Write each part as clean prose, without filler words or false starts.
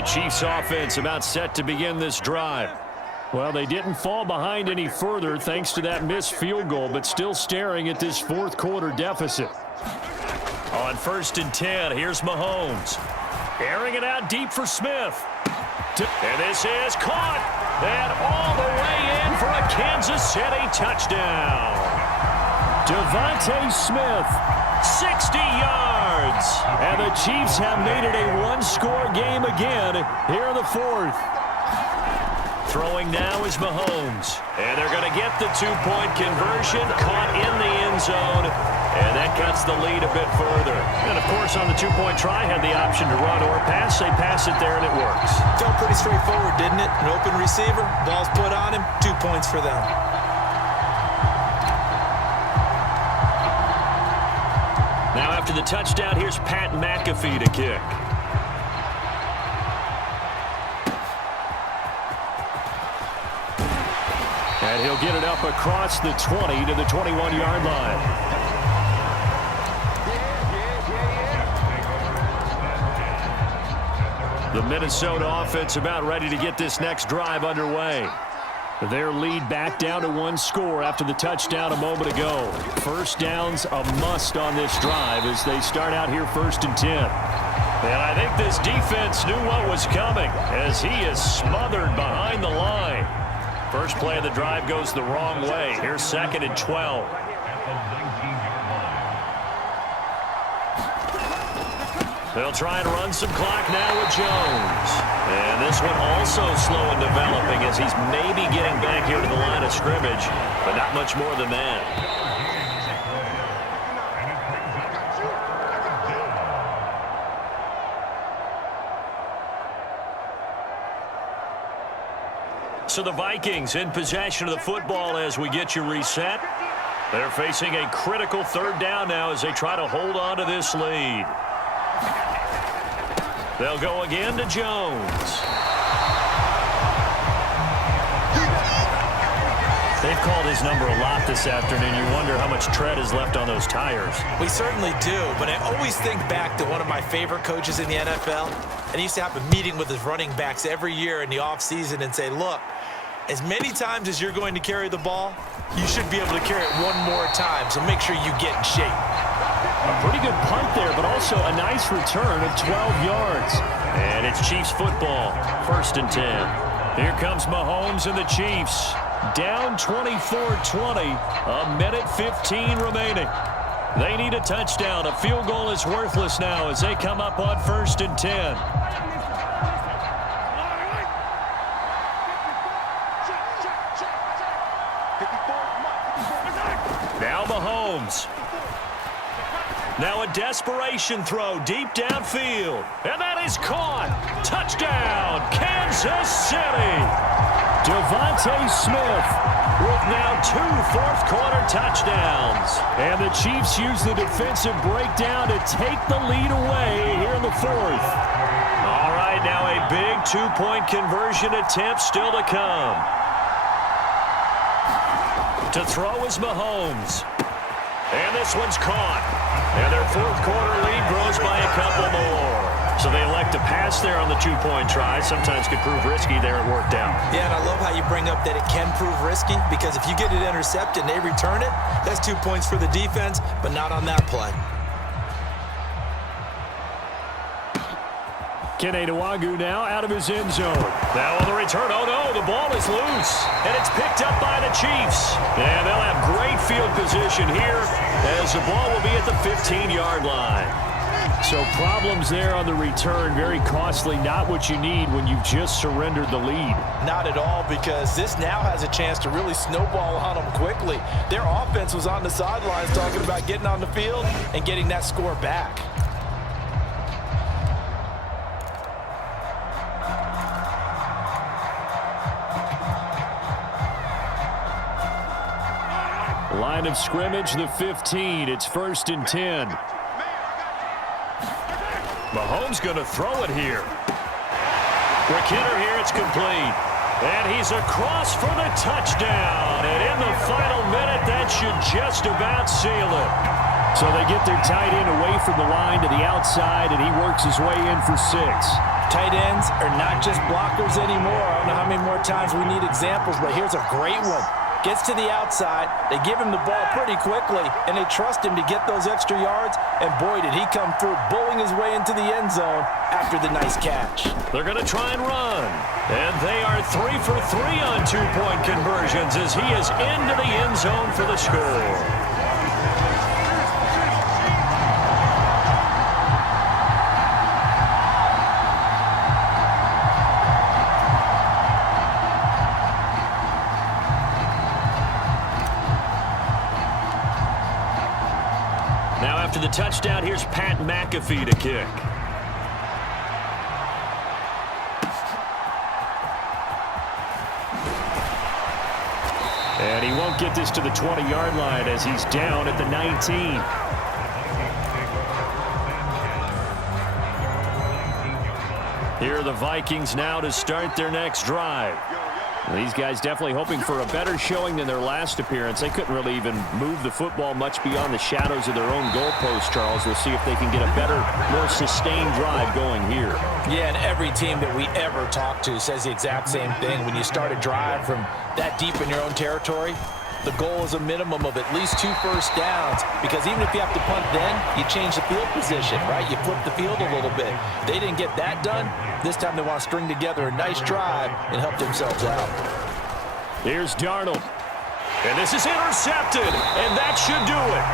The Chiefs offense about set to begin this drive. Well, they didn't fall behind any further thanks to that missed field goal, but still staring at this fourth quarter deficit. On 1st and 10, here's Mahomes. Airing it out deep for Smith. And this is caught. And all the way in for a Kansas City touchdown. Devontae Smith, 60 yards. And the Chiefs have made it a one-score game again here in the fourth. Throwing now is Mahomes. And they're going to get the two-point conversion, caught in the end zone. And that cuts the lead a bit further. And, of course, on the two-point try, had the option to run or pass. They pass it there, and it works. Felt pretty straightforward, didn't it? An open receiver, ball's put on him, 2 points for them. Now, after the touchdown, here's Pat McAfee to kick. And he'll get it up across the 20 to the 21-yard line. The Minnesota offense about ready to get this next drive underway. Their lead back down to one score after the touchdown a moment ago. First down's a must on this drive as they start out here 1st and 10. And I think this defense knew what was coming as he is smothered behind the line. First play of the drive goes the wrong way. Here's 2nd and 12. They'll try and run some clock now with Jones. And this one also slow in developing as he's maybe getting back here to the line of scrimmage, but not much more than that. So the Vikings in possession of the football as we get you reset. They're facing a critical 3rd down now as they try to hold on to this lead. They'll go again to Jones. They've called his number a lot this afternoon. You wonder how much tread is left on those tires. We certainly do, but I always think back to one of my favorite coaches in the NFL. And he used to have a meeting with his running backs every year in the offseason and say, look, as many times as you're going to carry the ball, you should be able to carry it one more time, so make sure you get in shape. A pretty good punt there, but also a nice return of 12 yards. And it's Chiefs football, 1st and 10. Here comes Mahomes and the Chiefs. Down 24-20, a minute 15 remaining. They need a touchdown. A field goal is worthless now as they come up on 1st and 10. Now Mahomes. Now a desperation throw deep downfield. And that is caught. Touchdown, Kansas City. Devontae Smith with now 2 fourth-quarter touchdowns. And the Chiefs use the defensive breakdown to take the lead away here in the 4th. All right, now a big 2-point conversion attempt still to come. To throw is Mahomes. And this one's caught. And their fourth-quarter lead grows by a couple more. So they elect to pass there on the 2-point try. Sometimes could prove risky there. It worked out. Yeah, and I love how you bring up that it can prove risky because if you get it intercepted and they return it, that's 2 points for the defense, but not on that play. Kene Nwangwu now out of his end zone. Now on the return, oh no, the ball is loose. And it's picked up by the Chiefs. And they'll have great field position here as the ball will be at the 15-yard line. So problems there on the return, very costly, not what you need when you've just surrendered the lead. Not at all, because this now has a chance to really snowball on them quickly. Their offense was on the sidelines talking about getting on the field and getting that score back. Line of scrimmage, the 15. It's 1st and 10. Mahomes going to throw it here. McKinnon here, it's complete. And he's across for the touchdown. And in the final minute, that should just about seal it. So they get their tight end away from the line to the outside, and he works his way in for 6. Tight ends are not just blockers anymore. I don't know how many more times we need examples, but here's a great one. Gets to the outside, they give him the ball pretty quickly, and they trust him to get those extra yards, and boy, did he come through, bowling his way into the end zone after the nice catch. They're going to try and run, and they are 3 for 3 on two-point conversions as he is into the end zone for the score. After the touchdown, here's Pat McAfee to kick. And he won't get this to the 20-yard line as he's down at the 19. Here are the Vikings now to start their next drive. These guys definitely hoping for a better showing than their last appearance. They couldn't really even move the football much beyond the shadows of their own goalpost, Charles. We'll see if they can get a better, more sustained drive going here. Yeah, and every team that we ever talk to says the exact same thing. When you start a drive from that deep in your own territory, the goal is a minimum of at least 2 first downs, because even if you have to punt then, you change the field position, right? You flip the field a little bit. They didn't get that done. This time they want to string together a nice drive and help themselves out. Here's Darnold. And this is intercepted, and that should do it.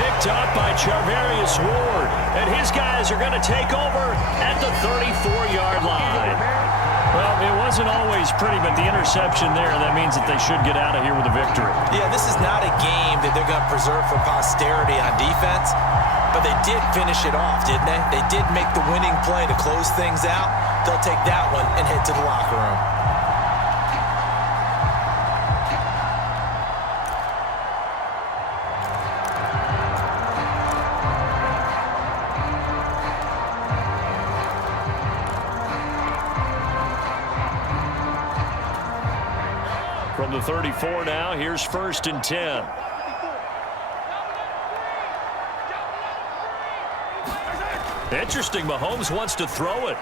Picked up by Charvarius Ward, and his guys are going to take over at the 34-yard line. Well, it wasn't always pretty, but the interception there, that means that they should get out of here with a victory. Yeah, this is not a game that they're going to preserve for posterity on defense, but they did finish it off, didn't they? They did make the winning play to close things out. They'll take that one and head to the locker room. From the 34 now, here's 1st and 10. Interesting, Mahomes wants to throw it.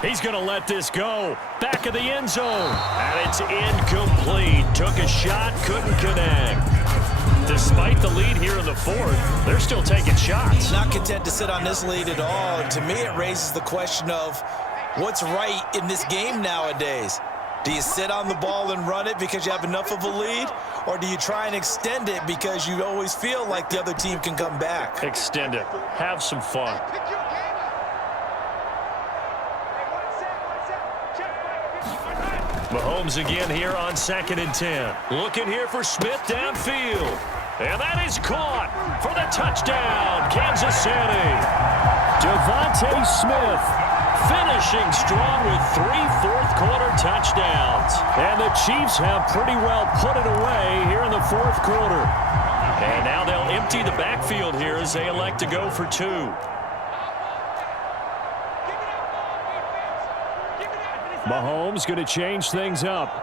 He's going to let this go. Back of the end zone. And it's incomplete. Took a shot, couldn't connect. Despite the lead here in the 4th, they're still taking shots. Not content to sit on this lead at all. And to me, it raises the question of what's right in this game nowadays. Do you sit on the ball and run it because you have enough of a lead? Or do you try and extend it because you always feel like the other team can come back? Extend it. Have some fun. Mahomes again here on 2nd and 10. Looking here for Smith downfield. And that is caught for the touchdown, Kansas City. Devontae Smith finishing strong with 3 fourth-quarter touchdowns. And the Chiefs have pretty well put it away here in the 4th quarter. And now they'll empty the backfield here as they elect to go for 2. Mahomes going to change things up.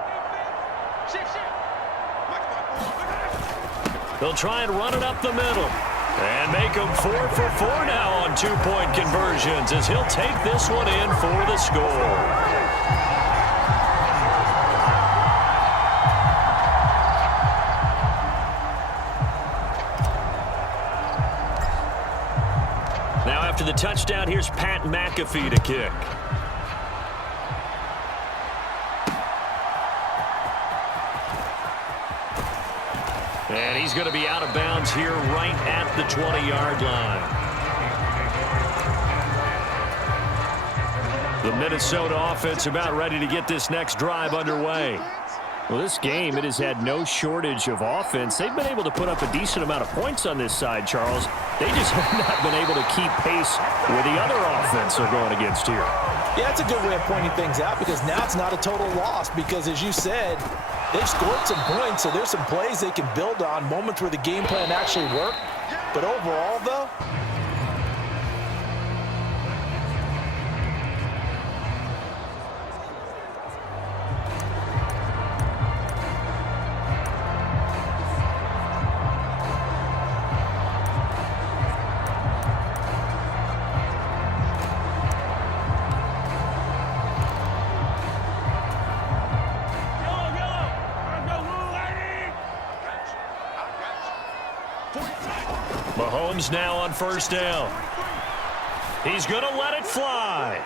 They'll try and run it up the middle. And make him 4 for 4 now on 2-point conversions as he'll take this one in for the score. Now after the touchdown, here's Pat McAfee to kick. And he's going to be out of bounds here right at the 20-yard line. The Minnesota offense about ready to get this next drive underway. Well, this game, it has had no shortage of offense. They've been able to put up a decent amount of points on this side, Charles. They just have not been able to keep pace with the other offense they're going against here. Yeah, that's a good way of pointing things out, because now it's not a total loss, because as you said, they've scored some points, so there's some plays they can build on, moments where the game plan actually worked. But overall, though, Mahomes now on first down. He's going to let it fly.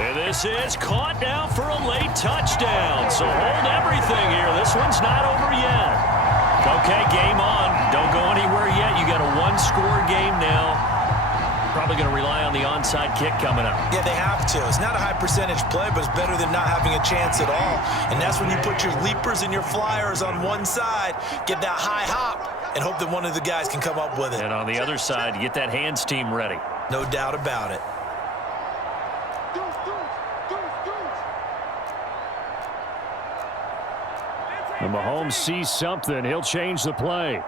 And this is caught now for a late touchdown. So hold everything here. This one's not over yet. Okay, game on. Don't go anywhere yet. You got a one-score game now. Probably going to rely on the onside kick coming up. Yeah, they have to. It's not a high percentage play, but it's better than not having a chance at all. And that's when you put your leapers and your flyers on one side, get that high hop, and hope that one of the guys can come up with it. And on the other side, you get that hands team ready. No doubt about it. And Mahomes sees something. He'll change the play.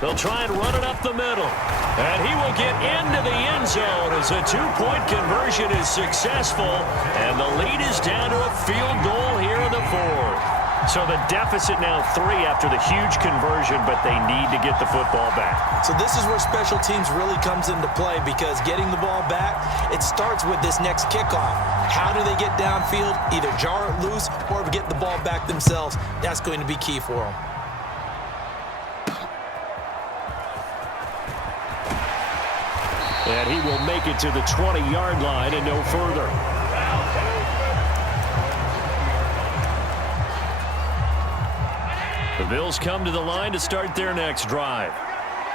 They'll try and run it up the middle. And he will get into the end zone as a two-point conversion is successful. And the lead is down to a field goal here in the fourth. So the deficit now 3 after the huge conversion, but they need to get the football back. So this is where special teams really comes into play, because getting the ball back, it starts with this next kickoff. How do they get downfield? Either jar it loose or get the ball back themselves. That's going to be key for them. And he will make it to the 20-yard line and no further. The Bills come to the line to start their next drive.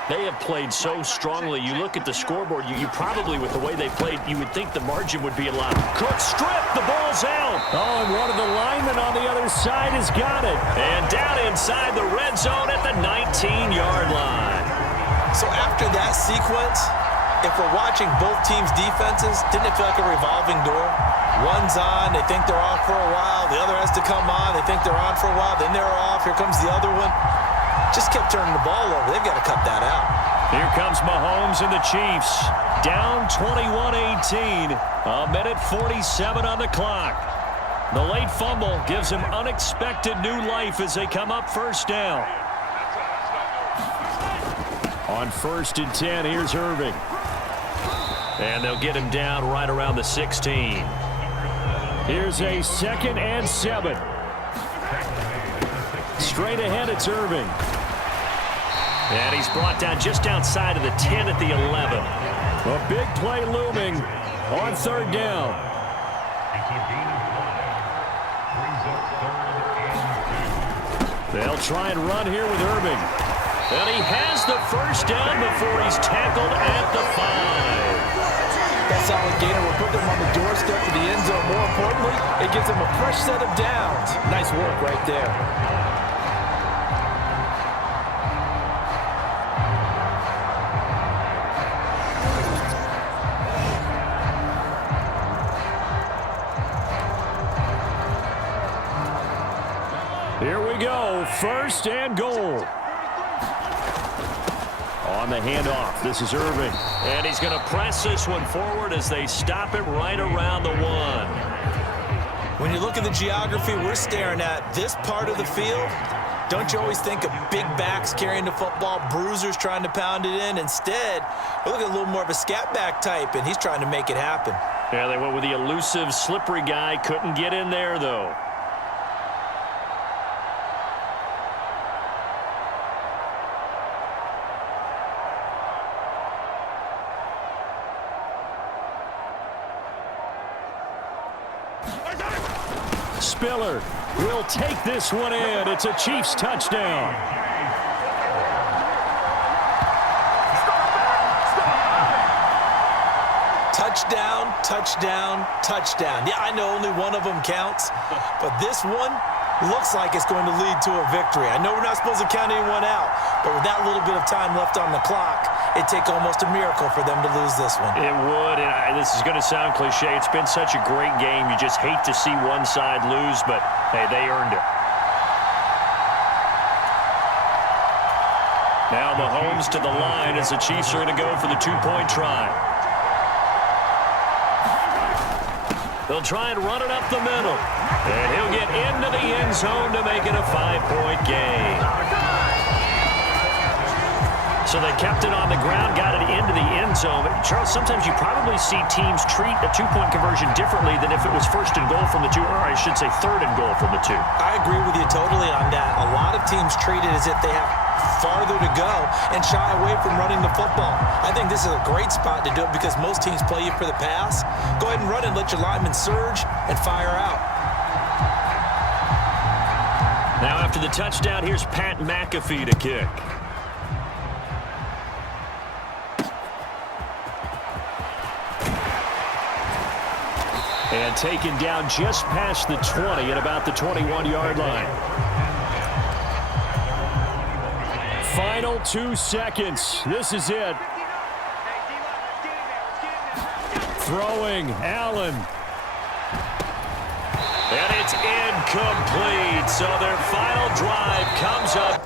They have played so strongly. You look at the scoreboard, you probably, with the way they played, you would think the margin would be a lot. Cook stripped, the ball's out. Oh, and one of the linemen on the other side has got it. And down inside the red zone at the 19-yard line. So after that sequence, if we're watching both teams' defenses, didn't it feel like a revolving door? One's on, they think they're off for a while. The other has to come on, they think they're on for a while. Then they're off, here comes the other one. Just kept turning the ball over. They've got to cut that out. Here comes Mahomes and the Chiefs. Down 21-18. A minute 47 on the clock. The late fumble gives him unexpected new life as they come up first down. On 1st and 10, here's Irving. And they'll get him down right around the 16. Here's a 2nd and 7. Straight ahead, it's Irving. And he's brought down just outside of the 10 at the 11. A big play looming on 3rd down. They'll try and run here with Irving. And he has the first down before he's tackled at the 5. That solid gainer will put them on the doorstep of the end zone. More importantly, it gives them a fresh set of downs. Nice work right there. Here we go, 1st and goal. On the handoff, this is Irving. And he's going to press this one forward as they stop it right around the 1. When you look at the geography we're staring at, this part of the field, don't you always think of big backs carrying the football, bruisers trying to pound it in? Instead, we look at a little more of a scat back type, and he's trying to make it happen. Yeah, they went with the elusive, slippery guy. Couldn't get in there, though. Spiller will take this one in. It's a Chiefs touchdown. Touchdown, touchdown, touchdown. Yeah, I know only one of them counts, but this one looks like it's going to lead to a victory. I know we're not supposed to count anyone out, but with that little bit of time left on the clock, it'd take almost a miracle for them to lose this one. It would, and this is going to sound cliche. It's been such a great game. You just hate to see one side lose, but, hey, they earned it. Now Mahomes to the line as the Chiefs are going to go for the two-point try. They'll try and run it up the middle. And he'll get into the end zone to make it a 5-point game. So they kept it on the ground, got it into the end zone. But Charles, sometimes you probably see teams treat a two-point conversion differently than if it was first and goal from the two, or I should say third and goal from the two. I agree with you totally on that. A lot of teams treat it as if they have farther to go and shy away from running the football. I think this is a great spot to do it because most teams play you for the pass. Go ahead and run it, let your linemen surge and fire out. Now after the touchdown, here's Pat McAfee to kick. And taken down just past the 20 at about the 21-yard line. Final 2 seconds. This is it. Throwing, Allen. And it's incomplete. So their final drive comes up.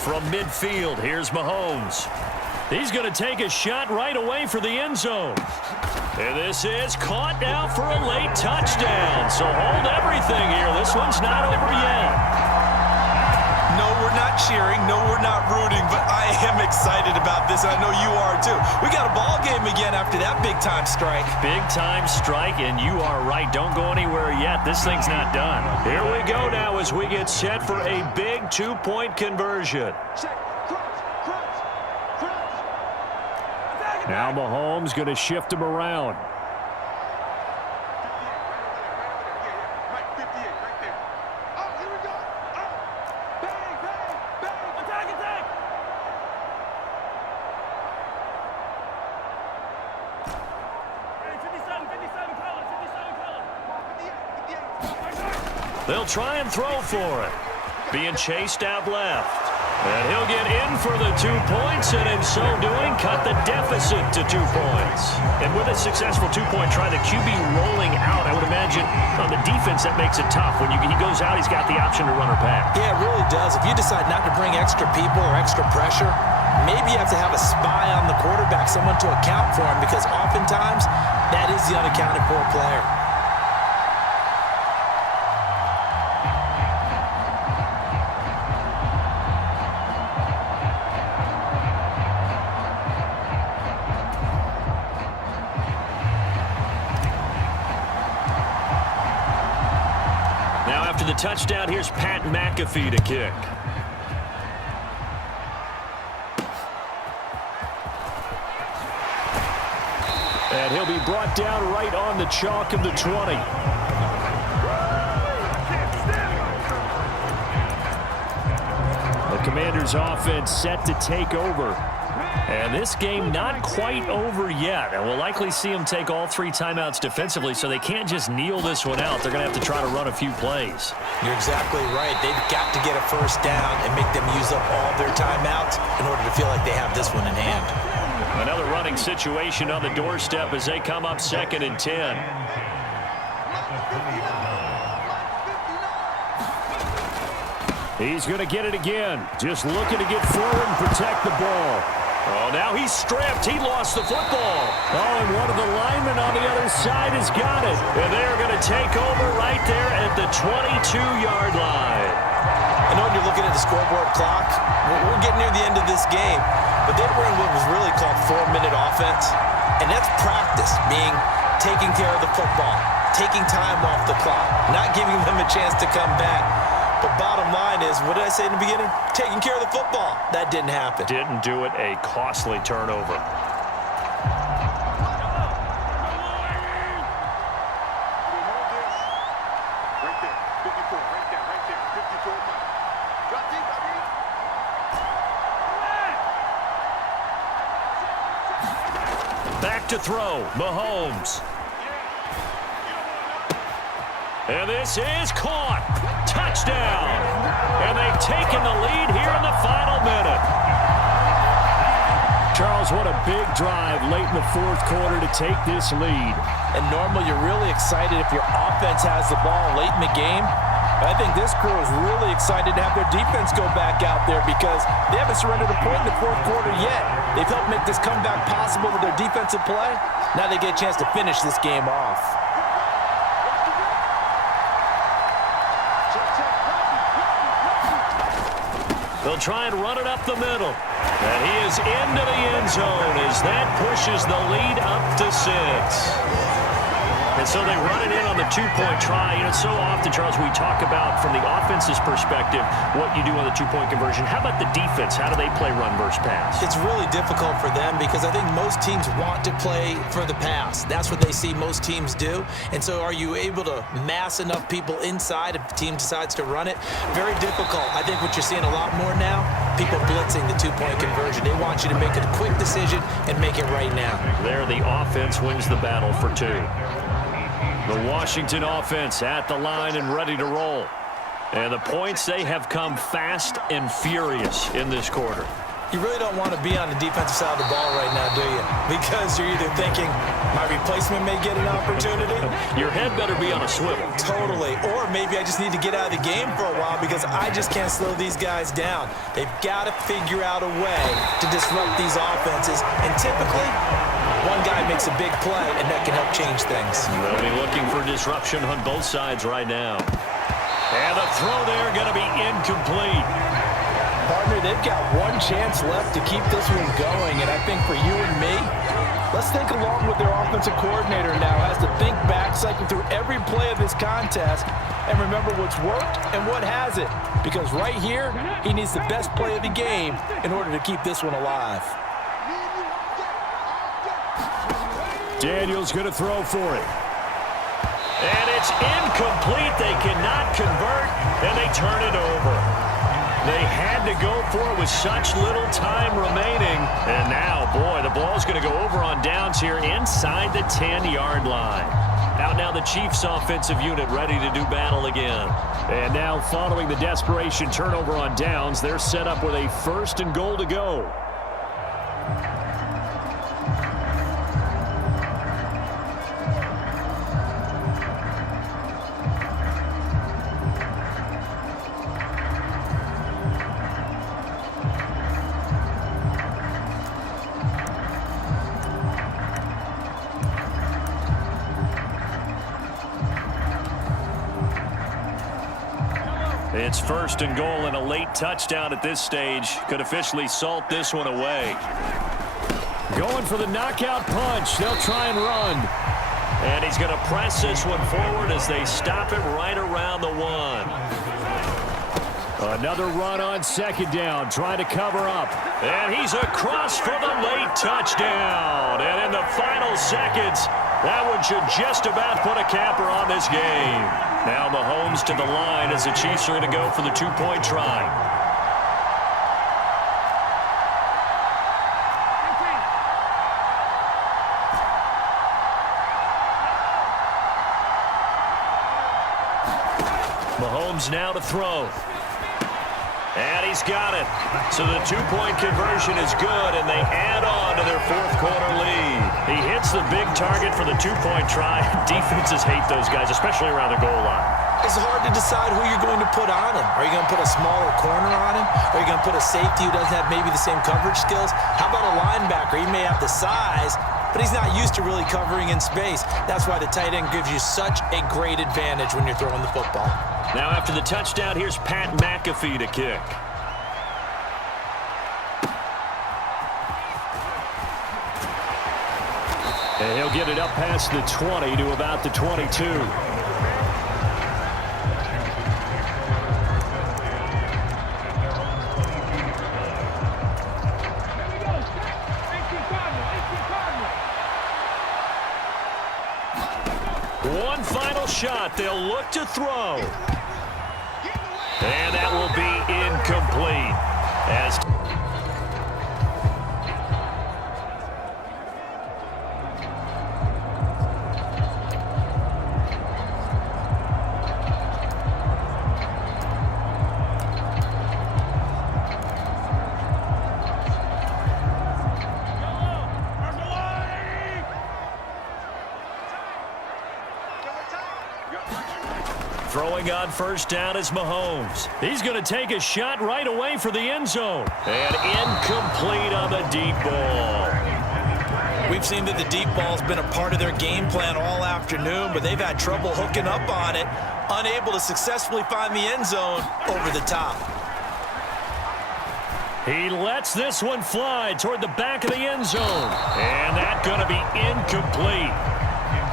From midfield, here's Mahomes. He's going to take a shot right away for the end zone. And this is caught now for a late touchdown. So hold everything here. This one's not over yet. No, we're not cheering. No, we're not rooting. But I am excited about this. I know you are too. We got a ball game again after that big-time strike. Big-time strike, and you are right. Don't go anywhere yet. This thing's not done. Here we go now as we get set for a big two-point conversion. Now Mahomes going to shift him around. They'll try and throw for it. Being chased out left. And he'll get in for the 2 points, and in so doing, cut the deficit to 2 points. And with a successful two-point try, the QB rolling out, I would imagine on the defense that makes it tough. When he goes out, he's got the option to run or pass. Yeah, it really does. If you decide not to bring extra people or extra pressure, maybe you have to have a spy on the quarterback, someone to account for him, because oftentimes that is the unaccounted for player. After the touchdown, here's Pat McAfee to kick. And he'll be brought down right on the chalk of the 20. The Commanders' offense set to take over. And this game not quite over yet. And we'll likely see them take all 3 timeouts defensively, so they can't just kneel this one out. They're going to have to try to run a few plays. You're exactly right. They've got to get a first down and make them use up all their timeouts in order to feel like they have this one in hand. Another running situation on the doorstep as they come up 2nd and 10. He's going to get it again. Just looking to get forward and protect the ball. Oh, now he's stripped. He lost the football. Oh, and one of the linemen on the other side has got it. And they're going to take over right there at the 22-yard line. I know when you're looking at the scoreboard clock, we're getting near the end of this game, but they were in what was really called 4-minute offense. And that's practice, being taking care of the football, taking time off the clock, not giving them a chance to come back. But bottom line is, what did I say in the beginning? Taking care of the football. That didn't happen. Didn't do it. A costly turnover. Back to throw. Mahomes. And this is caught. Touchdown. And they've taken the lead here in the final minute. Charles, what a big drive late in the fourth quarter to take this lead. And normally you're really excited if your offense has the ball late in the game. But I think this crew is really excited to have their defense go back out there because they haven't surrendered a point in the fourth quarter yet. They've helped make this comeback possible with their defensive play. Now they get a chance to finish this game off. They'll try and run it up the middle. And he is into the end zone as that pushes the lead up to 6. And so they run it in on the two-point try. You know, so often, Charles, we talk about from the offense's perspective what you do on the two-point conversion. How about the defense? How do they play run versus pass? It's really difficult for them because I think most teams want to play for the pass. That's what they see most teams do. And so are you able to mass enough people inside if the team decides to run it? Very difficult. I think what you're seeing a lot more now, people blitzing the two-point conversion. They want you to make a quick decision and make it right now. There, the offense wins the battle for 2. The Washington offense at the line and ready to roll. And the points, they have come fast and furious in this quarter. You really don't want to be on the defensive side of the ball right now, do you? Because you're either thinking, my replacement may get an opportunity. Your head better be on a swivel. Totally. Or maybe I just need to get out of the game for a while because I just can't slow these guys down. They've got to figure out a way to disrupt these offenses. And typically, one guy makes a big play, and that can help change things. They'll be looking for disruption on both sides right now. And the throw there going to be incomplete. Partner, they've got one chance left to keep this one going, and I think for you and me, let's think along with their offensive coordinator now has to think back, cycle through every play of this contest, and remember what's worked and what hasn't. Because right here, he needs the best play of the game in order to keep this one alive. Daniel's going to throw for it. And it's incomplete. They cannot convert, and they turn it over. They had to go for it with such little time remaining. And now, boy, the ball's going to go over on downs here inside the 10-yard line. Out now the Chiefs offensive unit ready to do battle again. And now following the desperation turnover on downs, they're set up with a 1st and goal to go. It's 1st and goal, and a late touchdown at this stage could officially salt this one away. Going for the knockout punch. They'll try and run. And he's going to press this one forward as they stop it right around the 1. Another run on 2nd down, trying to cover up. And he's across for the late touchdown. And in the final seconds, that one should just about put a capper on this game. Now Mahomes to the line as the Chiefs are going to go for the 2-point try. Mahomes now to throw. And he's got it. So the 2-point conversion is good, and they add on to their 4th quarter lead. He hits the big target for the 2-point try. Defenses hate those guys, especially around the goal line. It's hard to decide who you're going to put on him. Are you going to put a smaller corner on him? Are you going to put a safety who doesn't have maybe the same coverage skills? How about a linebacker? He may have the size, but he's not used to really covering in space. That's why the tight end gives you such a great advantage when you're throwing the football. Now after the touchdown, here's Pat McAfee to kick. And he'll get it up past the 20 to about the 22. One final shot. They'll look to throw. And that will be incomplete. Throwing on first down is Mahomes. He's going to take a shot right away for the end zone. And incomplete on the deep ball. We've seen that the deep ball's been a part of their game plan all afternoon, but they've had trouble hooking up on it, unable to successfully find the end zone over the top. He lets this one fly toward the back of the end zone. And that's going to be incomplete.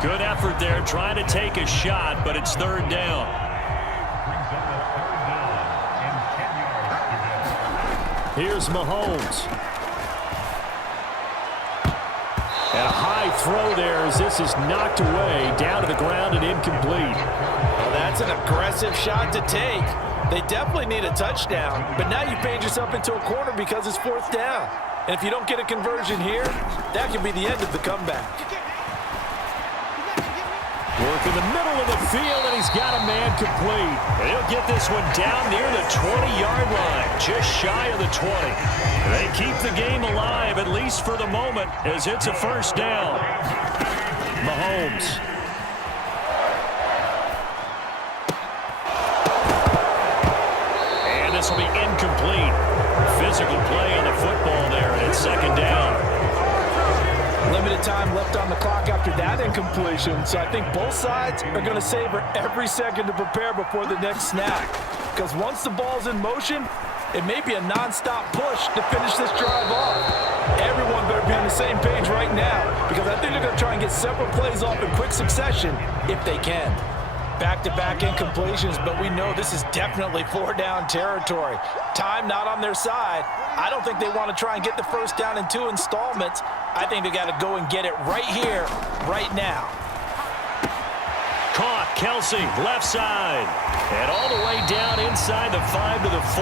Good effort there trying to take a shot, but it's third down. Here's Mahomes. And a high throw there as this is knocked away, down to the ground and incomplete. Well, that's an aggressive shot to take. They definitely need a touchdown, but now you paint yourself into a corner because it's fourth down. And if you don't get a conversion here, that could be the end of the comeback. Work in the middle of the field, and he's got a man complete. And he'll get this one down near the 20-yard line, just shy of the 20. They keep the game alive, at least for the moment, as it's a first down. Mahomes. And this will be incomplete. Physical play on the football there, and it's second down. Limited time left on the clock after that incompletion, so I think both sides are going to savor every second to prepare before the next snap. Because once the ball's in motion, it may be a non-stop push to finish this drive off. Everyone better be on the same page right now, because I think they're going to try and get several plays off in quick succession if they can. Back-to-back incompletions, but we know this is definitely four-down territory. Time not on their side. I don't think they want to try and get the first down in 2 installments. I think they got to go and get it right here, right now. Caught, Kelsey, left side. And all the way down inside the 5 to the 4.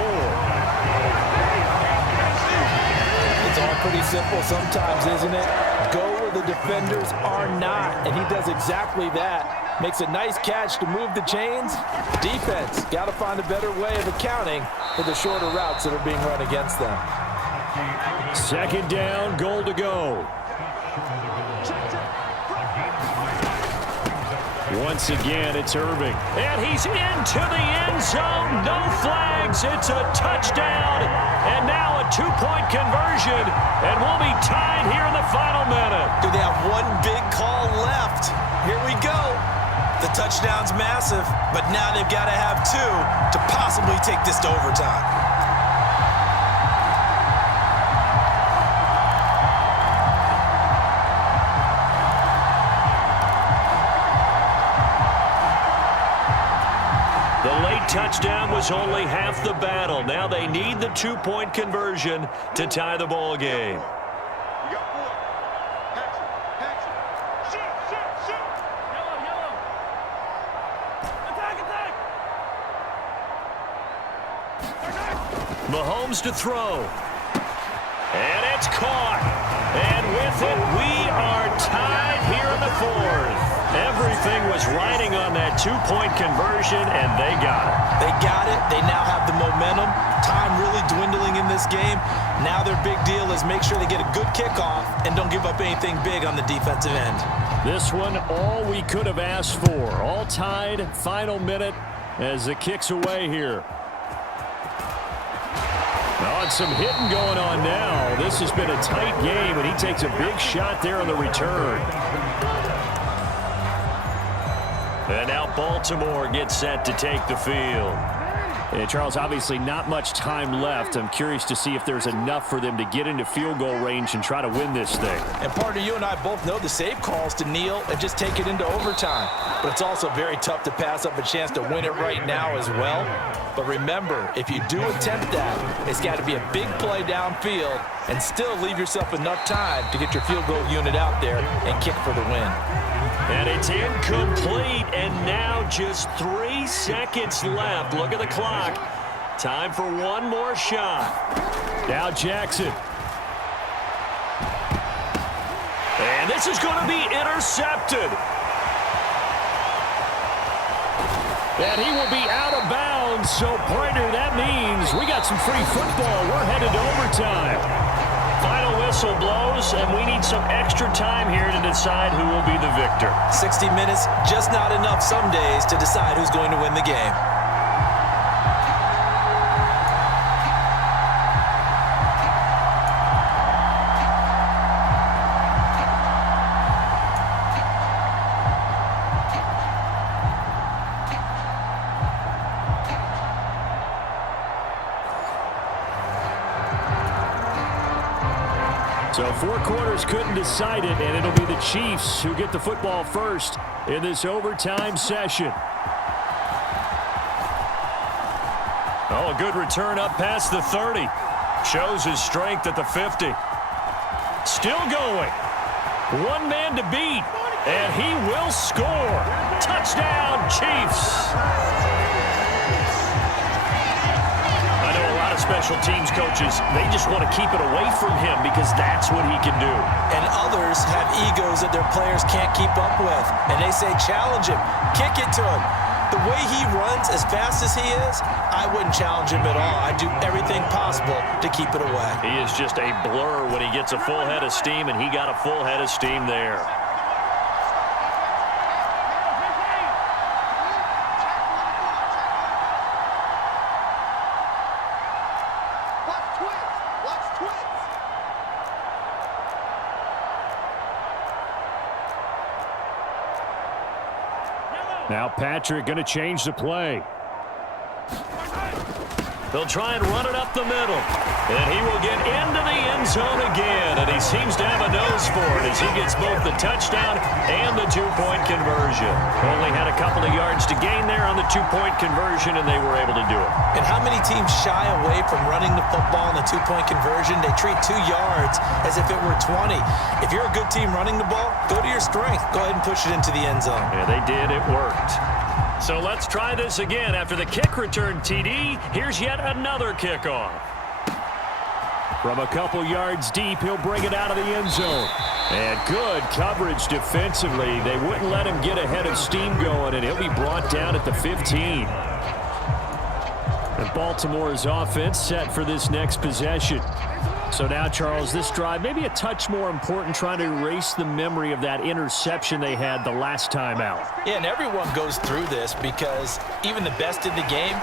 It's all pretty simple sometimes, isn't it? Go where the defenders are not, and he does exactly that. Makes a nice catch to move the chains. Defense got to find a better way of accounting for the shorter routes that are being run against them. Second down, goal to go. Once again, it's Irving. And he's into the end zone. No flags. It's a touchdown. And now a two-point conversion. And we'll be tied here in the final minute. Do they have one big call left? Here we go. The touchdown's massive, but now they've got to have 2 to possibly take this to overtime. The late touchdown was only half the battle. Now they need the two-point conversion to tie the ball game. Mahomes to throw. And it's caught. And with it, we are tied here in the fourth. Everything was riding on that two-point conversion, and they got it. They got it. They now have the momentum. Time really dwindling in this game. Now their big deal is make sure they get a good kickoff and don't give up anything big on the defensive end. This one, all we could have asked for. All tied, final minute as the kick's away here. Oh, and some hitting going on now. This has been a tight game, and he takes a big shot there on the return. And now Baltimore gets set to take the field. And Charles, obviously not much time left. I'm curious to see if there's enough for them to get into field goal range and try to win this thing. And partner, you and I both know the safe calls to kneel and just take it into overtime. But it's also very tough to pass up a chance to win it right now as well. But remember, if you do attempt that, it's got to be a big play downfield and still leave yourself enough time to get your field goal unit out there and kick for the win. And it's incomplete, and now just 3 seconds left. Look at the clock. Time for one more shot. Now Jackson. And this is going to be intercepted. And he will be out of bounds. So, partner, that means we got some free football. We're headed to overtime. Final whistle. whistle blows, and we need some extra time here to decide who will be the victor. 60 minutes, just not enough some days to decide who's going to win the game. So 4 quarters couldn't decide it, and it'll be the Chiefs who get the football first in this overtime session. Oh, a good return up past the 30. Shows his strength at the 50. Still going. One man to beat, and he will score. Touchdown, Chiefs. Special teams coaches, they just want to keep it away from him because that's what he can do. And others have egos that their players can't keep up with. And they say, challenge him, kick it to him. The way he runs as fast as he is, I wouldn't challenge him at all. I'd do everything possible to keep it away. He is just a blur when he gets a full head of steam, and he got a full head of steam there. Now Patrick going to change the play. They'll try and run it up the middle. And he will get into the end zone again. And he seems to have a nose for it as he gets both the touchdown and the two-point conversion. Only had a couple of yards to gain there on the two-point conversion, and they were able to do it. And how many teams shy away from running the football in the two-point conversion? They treat 2 yards as if it were 20. If you're a good team running the ball, go to your strength. Go ahead and push it into the end zone. Yeah, they did. It worked. So let's try this again. After the kick return TD, here's yet another kickoff. From a couple yards deep, he'll bring it out of the end zone. And good coverage defensively. They wouldn't let him get ahead of steam going, and he'll be brought down at the 15. And Baltimore's offense set for this next possession. So now, Charles, this drive, maybe a touch more important, trying to erase the memory of that interception they had the last time out. Yeah, and everyone goes through this because even the best in the game,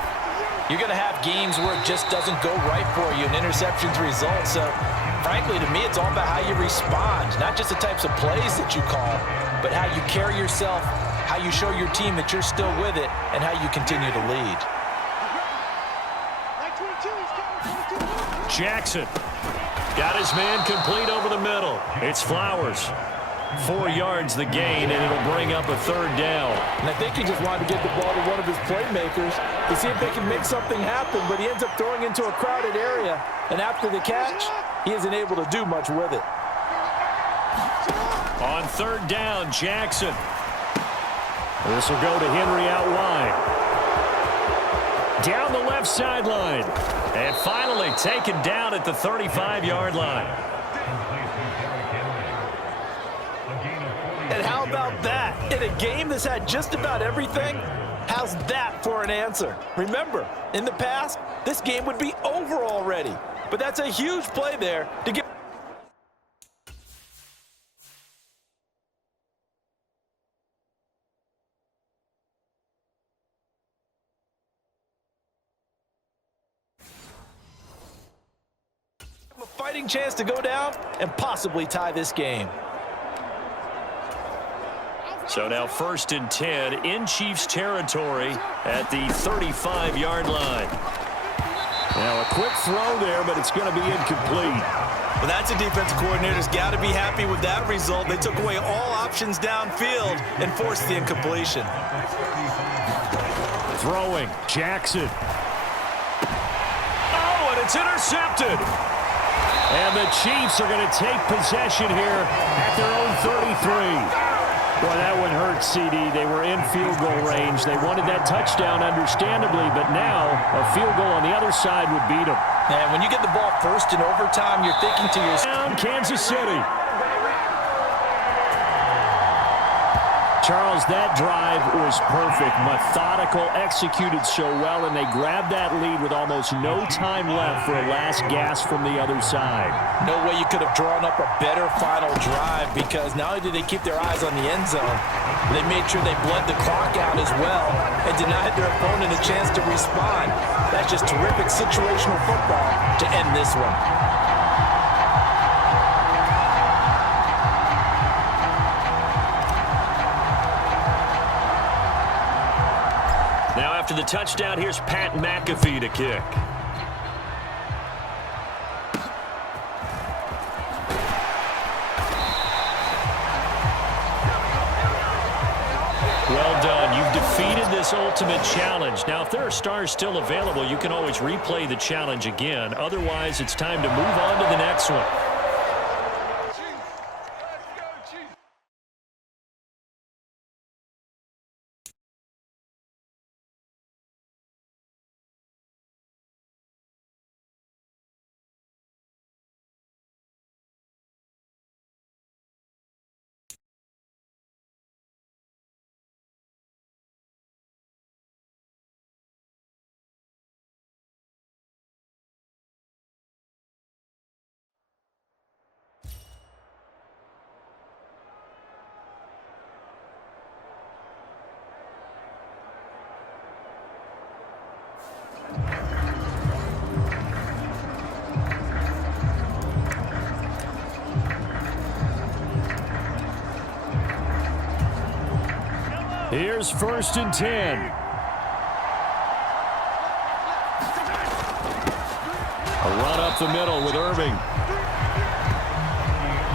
you're going to have games where it just doesn't go right for you, and interceptions result. So, frankly, to me, it's all about how you respond, not just the types of plays that you call, but how you carry yourself, how you show your team that you're still with it, and how you continue to lead. Jackson got his man complete over the middle. It's Flowers. 4 yards the gain, and it'll bring up a third down. And I think he just wanted to get the ball to one of his playmakers to see if they can make something happen, but he ends up throwing into a crowded area. And after the catch, he isn't able to do much with it. On third down, Jackson. This will go to Henry out wide. Down the left sideline. And finally taken down at the 35-yard line. And how about that? In a game that's had just about everything, how's that for an answer? Remember, in the past, this game would be over already. But that's a huge play there to get. A fighting chance to go down and possibly tie this game. So now 1st and 10 in Chiefs territory at the 35-yard line. Now a quick throw there, but it's going to be incomplete. Well, that's a defensive coordinator's got to be happy with that result. They took away all options downfield and forced the incompletion. Throwing, Jackson. Oh, and it's intercepted. And the Chiefs are going to take possession here at their own 33. Boy, that one hurt, CD. They were in field goal range. They wanted that touchdown, understandably, but now a field goal on the other side would beat them. And when you get the ball first in overtime, you're thinking to yourself. Down Kansas City. Charles, that drive was perfect, methodical, executed so well, and they grabbed that lead with almost no time left for a last gasp from the other side. No way you could have drawn up a better final drive, because not only did they keep their eyes on the end zone, they made sure they bled the clock out as well and denied their opponent a chance to respond. That's just terrific situational football to end this one. Now after the touchdown, here's Pat McAfee to kick. Well done. You've defeated this ultimate challenge. Now, if there are stars still available, you can always replay the challenge again. Otherwise, it's time to move on to the next one. Here's 1st and 10. A run up the middle with Irving.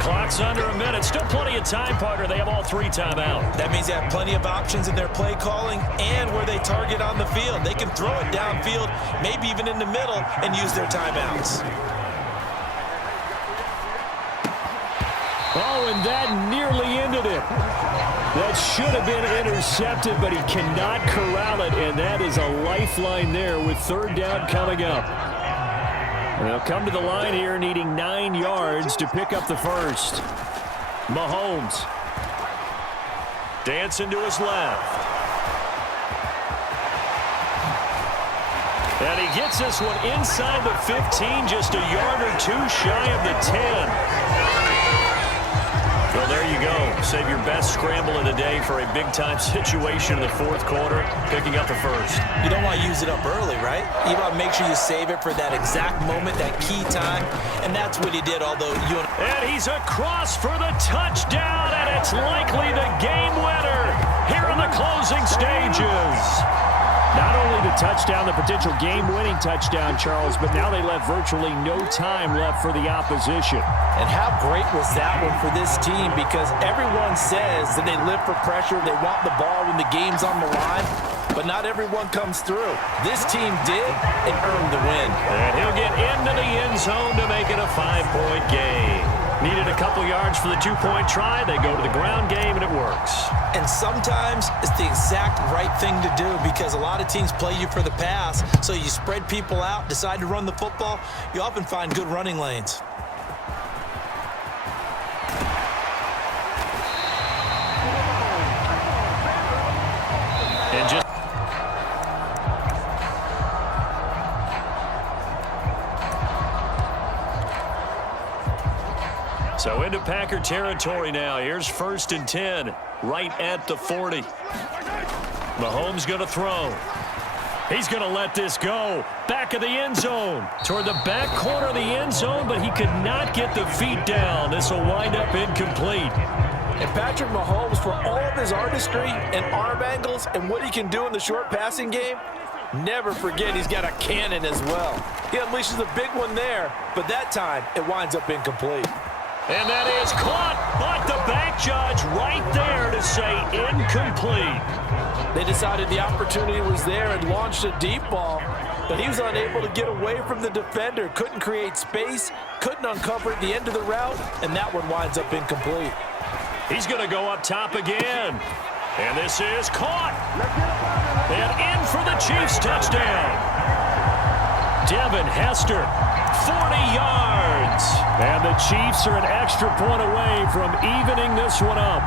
Clock's under a minute. Still plenty of time, partner. They have all 3 timeout. That means they have plenty of options in their play calling and where they target on the field. They can throw it downfield, maybe even in the middle, and use their timeouts. Oh, and that nearly ended it. That should have been intercepted, but he cannot corral it, and that is a lifeline there with 3rd down coming up. And they'll come to the line here needing 9 yards to pick up the first. Mahomes. Dancing to his left. And he gets this one inside the 15, just a yard or 2 shy of the 10. Well, there you go. Save your best scramble of the day for a big-time situation in the 4th quarter, picking up the first. You don't want to use it up early, right? You want to make sure you save it for that exact moment, that key time, and that's what he did, although you... And he's across for the touchdown, and it's likely the game winner here in the closing stages. Not only the touchdown, the potential game-winning touchdown, Charles, but now they left virtually no time left for the opposition. And how great was that one for this team, because everyone says that they live for pressure, they want the ball when the game's on the line, but not everyone comes through. This team did and earned the win. And he'll get into the end zone to make it a 5-point game. Needed a couple yards for the 2-point try. They go to the ground game, and it works. And sometimes it's the exact right thing to do, because a lot of teams play you for the pass, so you spread people out, decide to run the football. You often find good running lanes. And just so into Packer territory now. Here's 1st and 10, right at the 40. Mahomes going to throw. He's going to let this go. Back of the end zone. Toward the back corner of the end zone, but he could not get the feet down. This will wind up incomplete. And Patrick Mahomes, for all of his artistry and arm angles and what he can do in the short passing game, never forget he's got a cannon as well. He unleashes a big one there, but that time it winds up incomplete. And that is caught, but the back judge right there to say incomplete. They decided the opportunity was there and launched a deep ball, but he was unable to get away from the defender, couldn't create space, couldn't uncover at the end of the route, and that one winds up incomplete. He's going to go up top again. And this is caught. And in for the Chiefs touchdown. Devin Hester, 40 yards. And the Chiefs are an extra point away from evening this one up.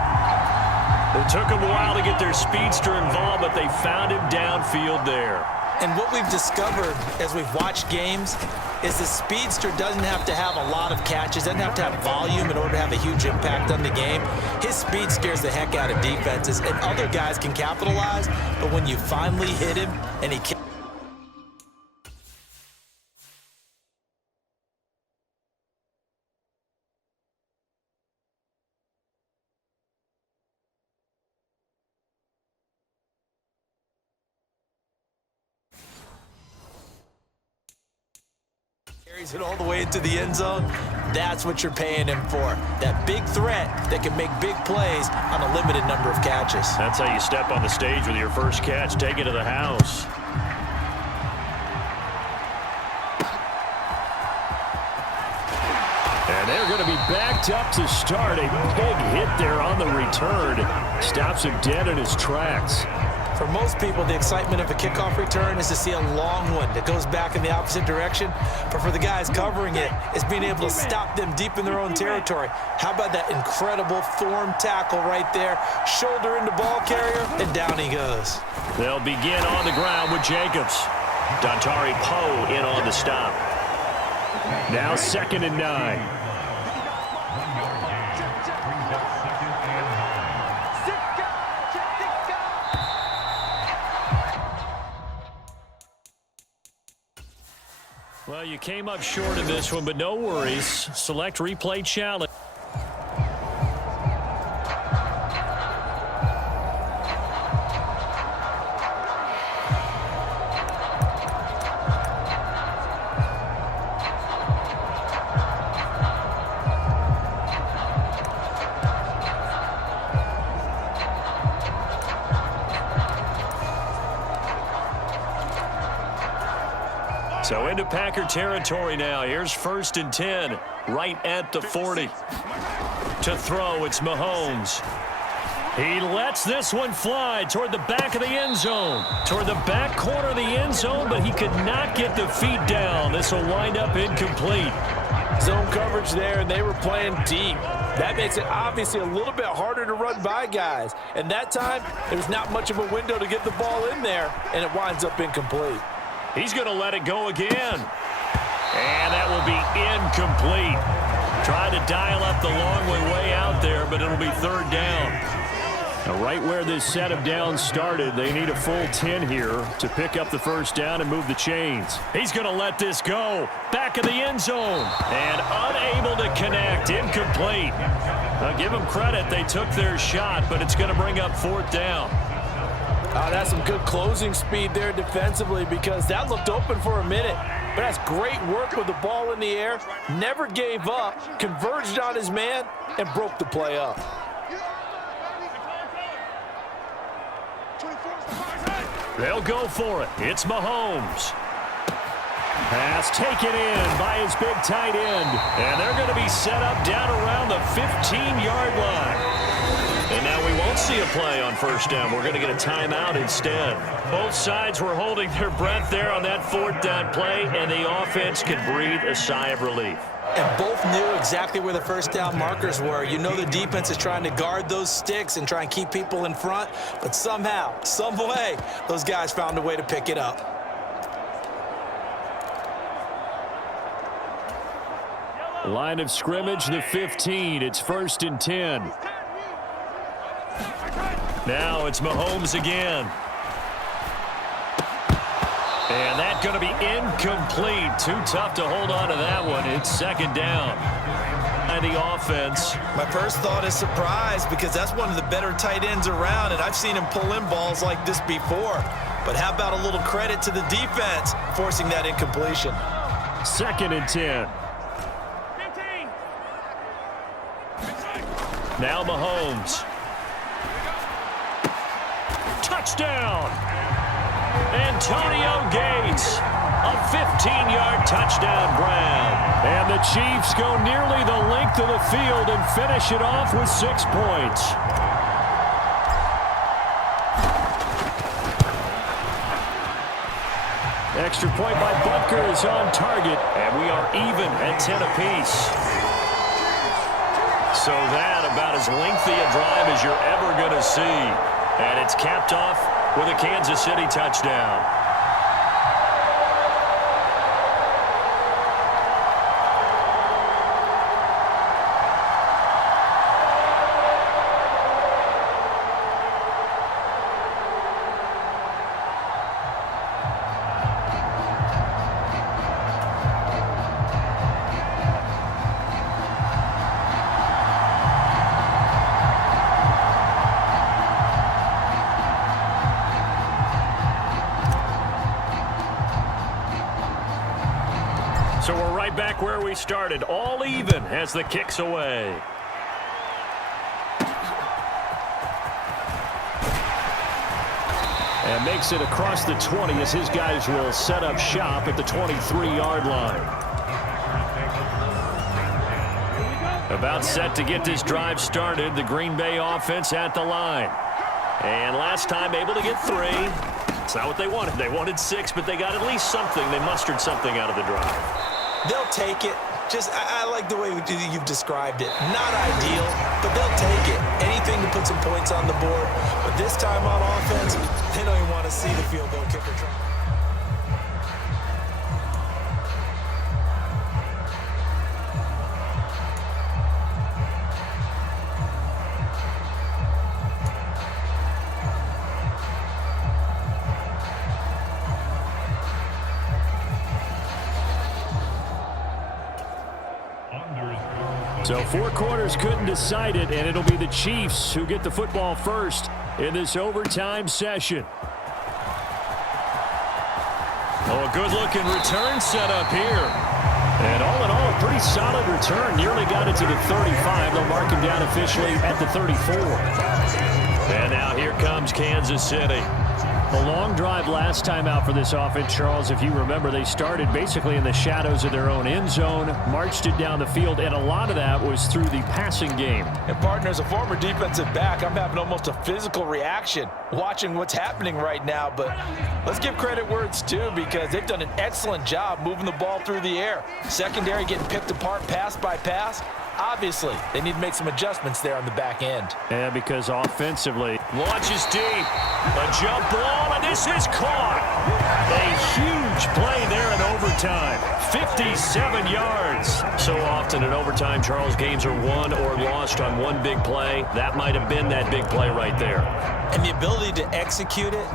It took them a while to get their speedster involved, but they found him downfield there. And what we've discovered as we've watched games is the speedster doesn't have to have a lot of catches, doesn't have to have volume in order to have a huge impact on the game. His speed scares the heck out of defenses, and other guys can capitalize, but when you finally hit him and he can't. Carries it all the way into the end zone. That's what you're paying him for. That big threat that can make big plays on a limited number of catches. That's how you step on the stage with your first catch. Take it to the house. And they're going to be backed up to start. A big hit there on the return. Stops him dead in his tracks. For most people, the excitement of a kickoff return is to see a long one that goes back in the opposite direction. But for the guys covering it, it's being able to stop them deep in their own territory. How about that incredible form tackle right there? Shoulder into ball carrier, and down he goes. They'll begin on the ground with Jacobs. Dontari Poe in on the stop. Now 2nd and 9. Well, you came up short in this one, but no worries. Select replay challenge. So into Packer territory now. Here's 1st and 10, right at the 40. To throw, it's Mahomes. He lets this one fly toward the back of the end zone. Toward the back corner of the end zone, but he could not get the feet down. This will wind up incomplete. Zone coverage there, and they were playing deep. That makes it obviously a little bit harder to run by guys. And that time, there's not much of a window to get the ball in there, and it winds up incomplete. He's going to let it go again. And that will be incomplete. Trying to dial up the long one way out there, but it'll be 3rd down. Now, right where this set of downs started, they need a full 10 here to pick up the 1st down and move the chains. He's going to let this go. Back of the end zone. And unable to connect. Incomplete. Now, give them credit. They took their shot, but it's going to bring up 4th down. That's some good closing speed there defensively, because that looked open for a minute. But that's great work with the ball in the air. Never gave up, converged on his man, and broke the play up. They'll go for it. It's Mahomes. Pass taken in by his big tight end. And they're going to be set up down around the 15-yard line. And now we won't see a play on 1st down. We're going to get a timeout instead. Both sides were holding their breath there on that 4th down play, and the offense can breathe a sigh of relief. And both knew exactly where the 1st down markers were. You know the defense is trying to guard those sticks and try and keep people in front, but somehow, some way, those guys found a way to pick it up. Line of scrimmage, the 15. It's 1st and 10. Now it's Mahomes again. And that's going to be incomplete. Too tough to hold on to that one. It's 2nd down. And the offense. My first thought is surprise, because that's one of the better tight ends around, and I've seen him pull in balls like this before. But how about a little credit to the defense forcing that incompletion? 2nd and 10. Now Mahomes. Touchdown! Antonio Gates, a 15-yard touchdown grab. And the Chiefs go nearly the length of the field and finish it off with 6 points. Extra point by Butker is on target, and we are even at 10 apiece. So that about as lengthy a drive as you're ever going to see. And it's capped off with a Kansas City touchdown. So we're right back where we started, all even as the kick's away. And makes it across the 20 as his guys will set up shop at the 23-yard line. About set to get this drive started, the Green Bay offense at the line. And last time able to get 3. It's not what they wanted. They wanted 6, but they got at least something. They mustered something out of the drive. They'll take it. I like the way you've described it. Not ideal, but they'll take it. Anything to put some points on the board. But this time on offense, they don't even want to see the field goal kicker try. So 4 quarters couldn't decide it, and it'll be the Chiefs who get the football first in this overtime session. Oh, a good-looking return set up here. And all in all, a pretty solid return. Nearly got it to the 35. They'll mark him down officially at the 34. And now here comes Kansas City. A long drive last time out for this offense, Charles. If you remember, they started basically in the shadows of their own end zone, marched it down the field, and a lot of that was through the passing game. And partner, as a former defensive back, I'm having almost a physical reaction watching what's happening right now. But let's give credit where it's due, because they've done an excellent job moving the ball through the air. Secondary getting picked apart pass by pass. Obviously, they need to make some adjustments there on the back end. Yeah, because offensively, launches deep, a jump ball, and this is caught. A huge play there in overtime, 57 yards. So often in overtime, Charles, games are won or lost on one big play. That might have been that big play right there. And the ability to execute it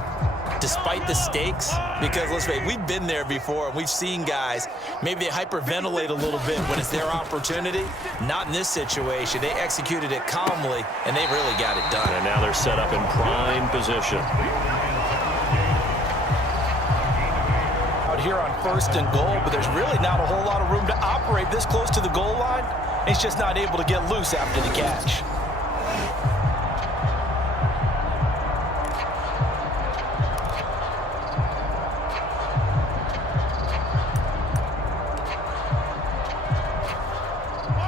despite the stakes, because let's face it, we've been there before, and we've seen guys, maybe they hyperventilate a little bit when it's their opportunity. Not in this situation. They executed it calmly, and they really got it done. And now they're set up in prime position. Out here on 1st and goal, but there's really not a whole lot of room to operate this close to the goal line. He's just not able to get loose after the catch.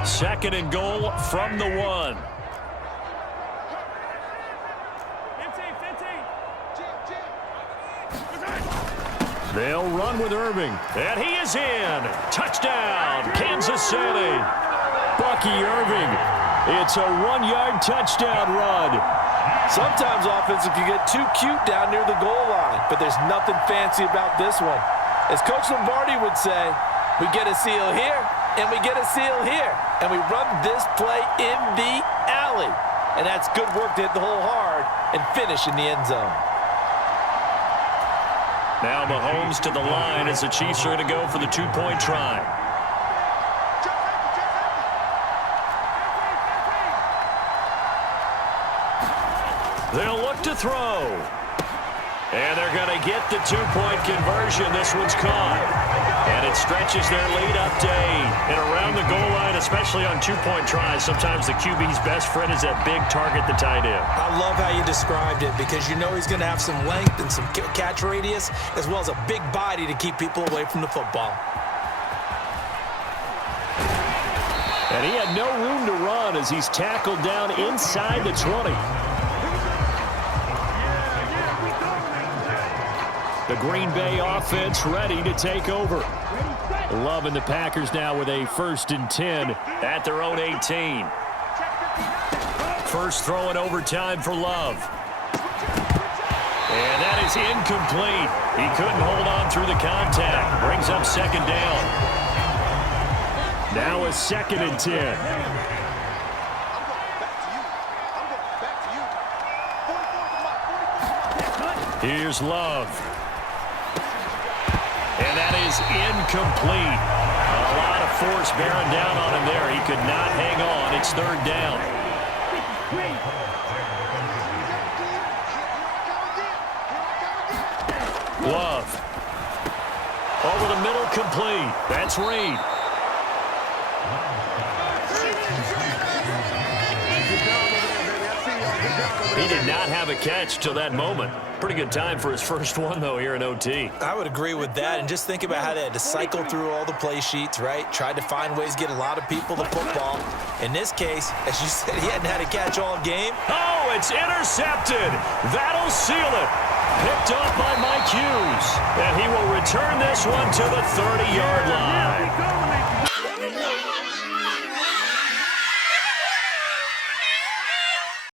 Second and goal from the 1. They'll run with Irving. And he is in. Touchdown, Kansas City. Bucky Irving. It's a 1-yard touchdown run. Sometimes offenses can get too cute down near the goal line, but there's nothing fancy about this one. As Coach Lombardi would say, we get a seal here, and we get a seal here, and we run this play in the alley. And that's good work to hit the hole hard and finish in the end zone. Now Mahomes to the line as the Chiefs are going to go for the 2-point try. They'll look to throw. And they're going to get the 2-point conversion. This one's caught. And it stretches their lead up to 8. And around the goal line, especially on 2-point tries, sometimes the QB's best friend is that big target, the tight end. I love how you described it, because you know he's going to have some length and some catch radius, as well as a big body to keep people away from the football. And he had no room to run as he's tackled down inside the 20. The Green Bay offense ready to take over. Loving the Packers now with a 1st and 10 at their own 18. first throw in overtime for Love. And that is incomplete. He couldn't hold on through the contact. Brings up second down. Now a 2nd and 10. Here's Love. And that is incomplete. A lot of force bearing down on him there. He could not hang on. It's 3rd down. Love. Over the middle, complete. That's Reed. He did not have a catch till that moment. Pretty good time for his first one, though, here in OT. I would agree with that, and just think about how they had to cycle through all the play sheets, right? Tried to find ways to get a lot of people the football. In this case, as you said, he hadn't had a catch all game. Oh, it's intercepted. That'll seal it. Picked off by Mike Hughes. And he will return this one to the 30-yard line.